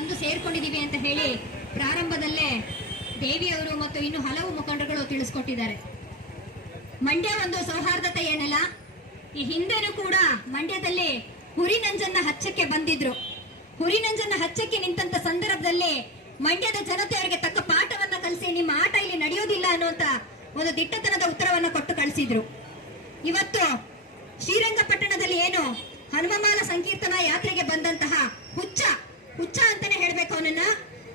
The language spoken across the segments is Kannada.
ಬಂದು ಸೇರ್ಕೊಂಡಿದೀವಿ ಅಂತ ಹೇಳಿ ಪ್ರಾರಂಭದಲ್ಲೇ ದೇವಿಯವರು ಮತ್ತು ಇನ್ನು ಹಲವು ಮುಖಂಡರುಗಳು ತಿಳಿಸ್ಕೊಟ್ಟಿದ್ದಾರೆ. ಮಂಡ್ಯ ಒಂದು ಸೌಹಾರ್ದತೆ ಏನಲ್ಲ. ಈ ಹಿಂದೆನೂ ಕೂಡ ಮಂಡ್ಯದಲ್ಲಿ ಹುರಿನಂಜನ್ನ ಹಚ್ಚಕ್ಕೆ ಬಂದಿದ್ರು. ಹುರಿನಂಜನ್ನ ಹಚ್ಚಕ್ಕೆ ನಿಂತ ಸಂದರ್ಭದಲ್ಲಿ ಮಂಡ್ಯದ ಜನತೆ ಅವರಿಗೆ ತಕ್ಕ ಪಾಠವನ್ನ ಕಲಿಸಿ ನಿಮ್ಮ ಆಟ ಇಲ್ಲಿ ನಡೆಯೋದಿಲ್ಲ ಅನ್ನುವಂತ ಒಂದು ದಿಟ್ಟತನದ ಉತ್ತರವನ್ನ ಕೊಟ್ಟು ಕಳಿಸಿದ್ರು. ಇವತ್ತು ಶ್ರೀರಂಗಪಟ್ಟಣದಲ್ಲಿ ಏನು ಹನುಮಮಾಲ ಸಂಕೀರ್ತನಾ ಯಾತ್ರೆಗೆ ಬಂದಂತಹ ಹುಚ್ಚ ಅಂತಾನೆ ಹೇಳ್ಬೇಕು ಅವನನ್ನ.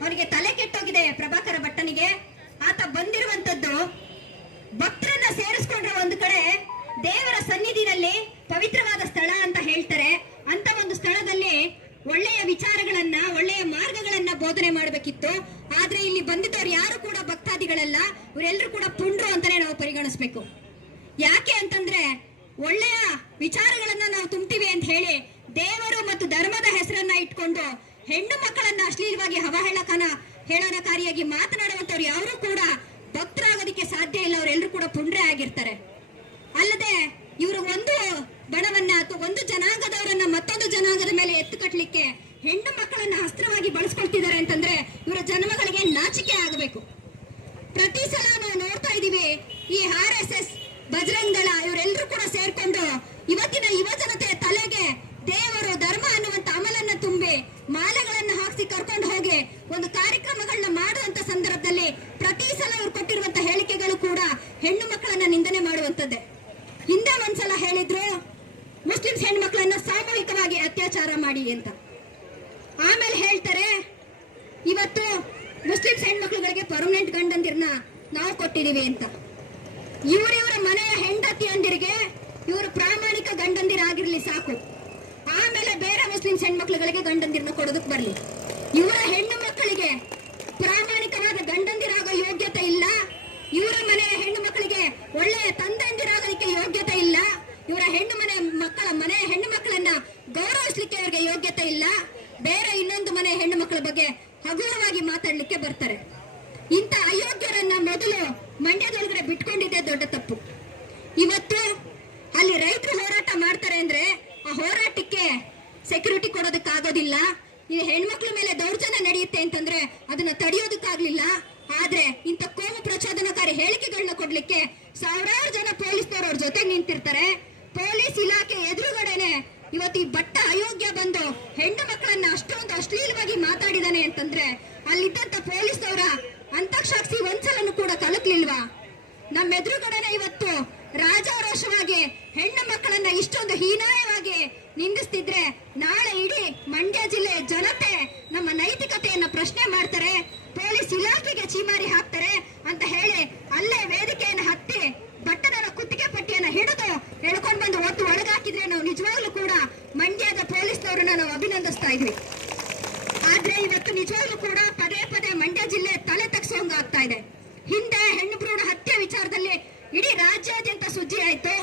ಅವನಿಗೆ ತಲೆ ಕೆಟ್ಟೋಗಿದೆ ಪ್ರಭಾಕರ ಭಟ್ಟನಿಗೆ. ಆತ ಬಂದಿರುವಂತದ್ದು ಭಕ್ತರನ್ನ ಸೇರಿಸ್ಕೊಂಡ್ರೆ ಒಂದು ಕಡೆ ದೇವರ ಸನ್ನಿಧಿನಲ್ಲಿ ಪವಿತ್ರವಾದ ಸ್ಥಳ ಅಂತ ಹೇಳ್ತಾರೆ. ಅಂತ ಒಂದು ಸ್ಥಳದಲ್ಲಿ ಒಳ್ಳೆಯ ವಿಚಾರಗಳನ್ನ ಒಳ್ಳೆಯ ಮಾರ್ಗಗಳನ್ನ ಬೋಧನೆ ಮಾಡಬೇಕಿತ್ತು. ಆದ್ರೆ ಇಲ್ಲಿ ಬಂದಿದ್ದವ್ರು ಯಾರು ಕೂಡ ಭಕ್ತಾದಿಗಳಲ್ಲ, ಇವರೆಲ್ಲರೂ ಕೂಡ ಪುಂಡ್ರು ಅಂತಾನೆ ನಾವು ಪರಿಗಣಿಸ್ಬೇಕು. ಯಾಕೆ ಅಂತಂದ್ರೆ ಒಳ್ಳೆಯ ವಿಚಾರಗಳನ್ನ ನಾವು ತುಂಬ್ತೀವಿ ಅಂತ ಹೇಳಿ ದೇವರು ಮತ್ತು ಧರ್ಮದ ಹೆಸರನ್ನ ಇಟ್ಕೊಂಡು ಹೆಣ್ಣು ಮಕ್ಕಳನ್ನ ಅಶ್ಲೀಲವಾಗಿ ಹೇಳನಕಾರಿಯಾಗಿ ಮಾತನಾಡುವಂತವ್ರು ಯಾರು ಕೂಡ ಭಕ್ತರಾಗೋದಕ್ಕೆ ಸಾಧ್ಯ ಇಲ್ಲ. ಅವರೆಲ್ಲರೂ ಕೂಡ ಪುಂಡ್ರೆ ಆಗಿರ್ತಾರೆ. ಅಲ್ಲದೆ ಇವರು ಒಂದು ಬಣವನ್ನ ಅಥವಾ ಒಂದು ಜನಾಂಗದವರನ್ನ ಮತ್ತೊಂದು ಜನಾಂಗದ ಮೇಲೆ ಎತ್ತು ಕಟ್ಟಲಿಕ್ಕೆ ಹೆಣ್ಣು ಮಕ್ಕಳನ್ನ ಅಸ್ತ್ರವಾಗಿ ಬಳಸ್ಕೊಳ್ತಿದ್ದಾರೆ ಅಂತಂದ್ರೆ ಇವರ ಜನ್ಮಗಳಿಗೆ ನಾಚಿಕೆ ಆಗಬೇಕು. ಪ್ರತಿ ಸಲ ನಾವು ನೋಡ್ತಾ ಇದೀವಿ ಈ RSS ಬಜರಂಗ ದಳ ಇವರೆಲ್ಲರೂ ಕೂಡ ಸೇರ್ಕೊಂಡು ಇವತ್ತಿನ ಯುವ ಜನತೆಯ ತಲೆಗೆ ದೇವರು ಧರ್ಮ ಅನ್ನುವಂತ ಅಮಲನ್ನ ತುಂಬಿ ಮಾಲೆಗಳನ್ನ ಹಾಕಿಸಿ ಕರ್ಕೊಂಡು ಹೋಗಿ ಒಂದು ಕಾರ್ಯಕ್ರಮಗಳನ್ನ ಮಾಡುವಂತ ಸಂದರ್ಭದಲ್ಲಿ ಪ್ರತಿ ಸಲ ಇವ್ರು ಕೊಟ್ಟಿರುವಂತ ಹೇಳಿಕೆಗಳು ಕೂಡ ಹೆಣ್ಣು ಮಕ್ಕಳನ್ನ ನಿಂದನೆ ಮಾಡುವಂತದ್ದೇ. ಹಿಂದೆ ಒಂದ್ಸಲ ಹೇಳಿದ್ರು ಮುಸ್ಲಿಮ್ಸ್ ಹೆಣ್ಮಕ್ಳನ್ನ ಸಾಮೂಹಿಕವಾಗಿ ಅತ್ಯಾಚಾರ ಮಾಡಿ ಅಂತ. ಆಮೇಲೆ ಹೇಳ್ತಾರೆ ಇವತ್ತು ಮುಸ್ಲಿಮ್ಸ್ ಹೆಣ್ಮಕ್ಳುಗಳಿಗೆ ಪರ್ಮನೆಂಟ್ ಗಂಡಂದಿರ್ನ ನಾವು ಕೊಟ್ಟಿದೀವಿ ಅಂತ. ಇವರ ಮನೆಯ ಹೆಂಡತಿ ಅಂದಿರಿಗೆ ಇವರು ಪ್ರಾಮಾಣಿಕ ಗಂಡಂದಿರಾಗಿರ್ಲಿ ಸಾಕು, ಆಮೇಲೆ ಬೇರೆ ಮುಸ್ಲಿಮ್ಸ್ ಹೆಣ್ಮಕ್ಳುಗಳಿಗೆ ಗಂಡಂದಿರ್ನ ಕೊಡೋದಕ್ಕೆ ಬರ್ಲಿ. ಇವರ ಹೆಣ್ಣು ಮಕ್ಕಳಿಗೆ ಪ್ರಾಮಾಣಿಕವಾದ ಗಂಡಂದಿರಾಗೋ ಯೋಗ್ಯತೆ ಇಲ್ಲ. ಇವರ ಮನೆಯ ಹೆಣ್ಣು ಮಕ್ಕಳಿಗೆ ಒಳ್ಳೆಯ ತಂದೆಯಂದಿರಾಗೋದಕ್ಕೆ ಯೋಗ್ಯತೆ ಇಲ್ಲ. ಇವರ ಮನೆಯ ಹೆಣ್ಣು ಮಕ್ಕಳನ್ನ ಗೌರವಿಸಲಿಕ್ಕೆ ಇವರಿಗೆ ಯೋಗ್ಯತೆ ಇಲ್ಲ. ಬೇರೆ ಇನ್ನೊಂದು ಮನೆಯ ಹೆಣ್ಣು ಮಕ್ಕಳ ಬಗ್ಗೆ ಹಗುರವಾಗಿ ಮಾತಾಡ್ಲಿಕ್ಕೆ ಬರ್ತಾರೆ. ಇಂಥ ಅಯೋಗ್ಯರನ್ನ ಮೊದಲು ಮಂಡ್ಯದೊಳಗಡೆ ಬಿಟ್ಕೊಂಡಿದ್ದೆ ದೊಡ್ಡ ತಪ್ಪು. ಇವತ್ತು ಅಲ್ಲಿ ರೈತರು ಹೋರಾಟ ಮಾಡ್ತಾರೆ ಅಂದ್ರೆ ಆ ಹೋರಾಟಕ್ಕೆ ಸೆಕ್ಯೂರಿಟಿ ಕೊಡೋದಕ್ಕಾಗೋದಿಲ್ಲ. ಈ ಹೆಣ್ಮಕ್ಳ ಮೇಲೆ ದೌರ್ಜನ್ಯ ನಡೆಯುತ್ತೆ ಅಂತಂದ್ರೆ ಅದನ್ನ ತಡೆಯೋದಕ್ಕಾಗ್ಲಿಲ್ಲ. ಆದ್ರೆ ಇಂಥ ಕೋಮು ಪ್ರಚೋದನಕಾರಿ ಹೇಳಿಕೆಗಳನ್ನ ಕೊಡ್ಲಿಕ್ಕೆ ಸಾವಿರಾರು ಜನ ಪೊಲೀಸ್ನವರು ಅವ್ರ ಜೊತೆ ನಿಂತಿರ್ತಾರೆ. ಪೊಲೀಸ್ ಇಲಾಖೆ ಎದುರುಗಡೆನೆ ಇವತ್ತು ಈ ಭಟ್ಟ ಅಯೋಗ್ಯ ಬಂದು ಹೆಣ್ಣು ಮಕ್ಕಳನ್ನ ಅಷ್ಟೊಂದು ಅಶ್ಲೀಲವಾಗಿ ಮಾತಾಡಿದಾನೆ ಅಂತಂದ್ರೆ ಅಲ್ಲಿದ್ದಂತ ಪೊಲೀಸ್ನವರ ಅಂತಕ್ಷಾಕ್ಷಿ ಒಂದ್ಸಲನು ಕೂಡ ಕಲಕ್ಲಿಲ್ವಾ? ನಮ್ಮ ಎದುರುಗಡೆನೆ ಇವತ್ತು ರಾಜಾರೋಷವಾಗಿ ಹೆಣ್ಣು ಮಕ್ಕಳನ್ನ ಇಷ್ಟೊಂದು ಹೀನಾಯವಾಗಿ ನಿಂದಿಸ್ತಿದ್ರೆ ನಾಳೆ ಇಡೀ ಮಂಡ್ಯ ಜಿಲ್ಲೆ ಜನತೆ ನಮ್ಮ ನೈತಿಕತೆಯನ್ನ ಪ್ರಶ್ನೆ ಮಾಡ್ತಾರೆ, ಪೊಲೀಸ್ ಇಲಾಖೆಗೆ ಚೀಮಾರಿ ಹಾಕ್ತಾರೆ ಅಂತ ಹೇಳಿ ಅಲ್ಲೇ ವೇದಿಕೆಯನ್ನು ಹತ್ತಿ ಭಟ್ಟನ ಕುತ್ತಿಗೆ ಪಟ್ಟಿಯನ್ನ ಹಿಡಿದು ಎಳ್ಕೊಂಡ್ ಬಂದು ಒತ್ತು ಒಳಗಾಕಿದ್ರೆ ನಾವು ನಿಜವಾಗ್ಲೂ ಕೂಡ ಮಂಡ್ಯದ ಪೊಲೀಸ್ನವರನ್ನ ನಾವು ಅಭಿನಂದಿಸ್ತಾ ಇದ್ವಿ. ಆದ್ರೆ ಇವತ್ತು ನಿಜವಾಗ್ಲೂ ಕೂಡ ಪದೇ ಪದೇ ಮಂಡ್ಯ ಜಿಲ್ಲೆ ತಲೆ ತಗ್ಸೋಂಗ ಆಗ್ತಾ ಇದೆ. ಹಿಂದೆ ಹೆಣ್ಣು ಭ್ರೂಣ ಹತ್ಯೆ ವಿಚಾರದಲ್ಲಿ ಇಡೀ ರಾಜ್ಯಾದ್ಯಂತ ಸುದ್ದಿ ಆಯ್ತು.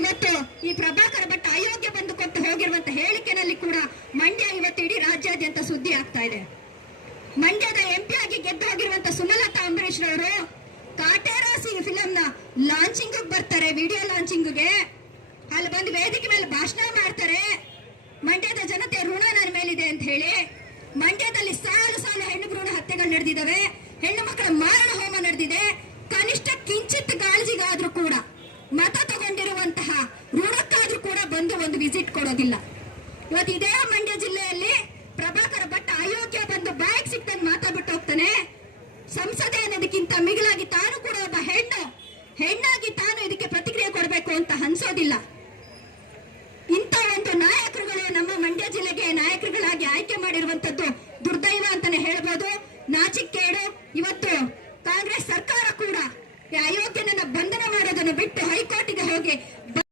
ಇವತ್ತು ಈ ಪ್ರಭಾಕರ ಭಟ್ಟ ಅಯೋಗ್ಯ ಬಂದು ಕೊಟ್ಟು ಹೋಗಿರುವಂತ ಹೇಳಿಕೆನಲ್ಲಿ ಕೂಡ ಮಂಡ್ಯ ಇವತ್ತು ಇಡೀ ರಾಜ್ಯಾದ್ಯಂತ ಸುದ್ದಿ ಆಗ್ತಾ ಇದೆ. ಮಂಡ್ಯದ MP ಆಗಿ ಗೆದ್ದು ಹೋಗಿರುವಂತ ಸುಮಲತಾ ಅಂಬರೀಶ್ ರವರು ಕಾಟೇರಾಸಿ ಫಿಲಂ ನ ಲಾಂಚಿಂಗ್ ಬರ್ತಾರೆ, ವಿಡಿಯೋ ಲಾಂಚಿಂಗ್ಗೆ. ಅಲ್ಲಿ ಬಂದು ವೇದಿಕೆ ಮೇಲೆ ಭಾಷಣ ಮಾಡ್ತಾರೆ. ಮಂಡ್ಯದ ಜನತೆ ಋಣ ನನ್ನ ಮೇಲಿದೆ ಅಂತ ಹೇಳಿ ಮಂಡ್ಯದಲ್ಲಿ ಸಾಲು ಹೆಣ್ಣು ಭ್ರೂಣ ಹತ್ಯೆಗಳು ನಡೆದಿದ್ದಾವೆ, ಹೆಣ್ಣು ಮಕ್ಕಳ ಮಾರಣ ಹೋಮ ನಡೆದಿದೆ. ಕನಿಷ್ಠ ಕಿಂಚಿತ್ ಗಾಳಜಿಗಾದ್ರೂ ಕೂಡ ಮತ ತಗೊಂಡಿರುವಂತಹ ಋಣಕ್ಕಾದ್ರೂ ಕೂಡ ಬಂದು ಒಂದು ವಿಸಿಟ್ ಕೊಡೋದಿಲ್ಲ. ಇವತ್ತು ಇದೇ ಮಂಡ್ಯ ಜಿಲ್ಲೆಯಲ್ಲಿ ಪ್ರಭಾಕರ ಭಟ್ಟ ಅಯೋಗ್ಯ ಬಂದು ಬಾಯಿಗೆ ಸಿಕ್ತಂಗೆ ಮಾತಾಡ್ಬಿಟ್ಟು ಹೋಗ್ತಾನೆ. ಸಂಸದೆ ಅನ್ನೋದಕ್ಕಿಂತ ಮಿಗಿಲಾಗಿ ತಾನು ಕೂಡ ಒಬ್ಬ ಹೆಣ್ಣಾಗಿ ತಾನು ಇದಕ್ಕೆ ಪ್ರತಿಕ್ರಿಯೆ ಕೊಡಬೇಕು ಅಂತ ಅನ್ಸೋದಿಲ್ಲ. ಇಂಥ ಒಂದು ನಾಯಕರುಗಳು ನಮ್ಮ ಮಂಡ್ಯ ಜಿಲ್ಲೆಗೆ ನಾಯಕರುಗಳಾಗಿ ಆಯ್ಕೆ ಮಾಡಿರುವಂತದ್ದು ದುರ್ದೈವ ಅಂತಾನೆ ಹೇಳ್ಬೋದು. ನಾಚಿಕ್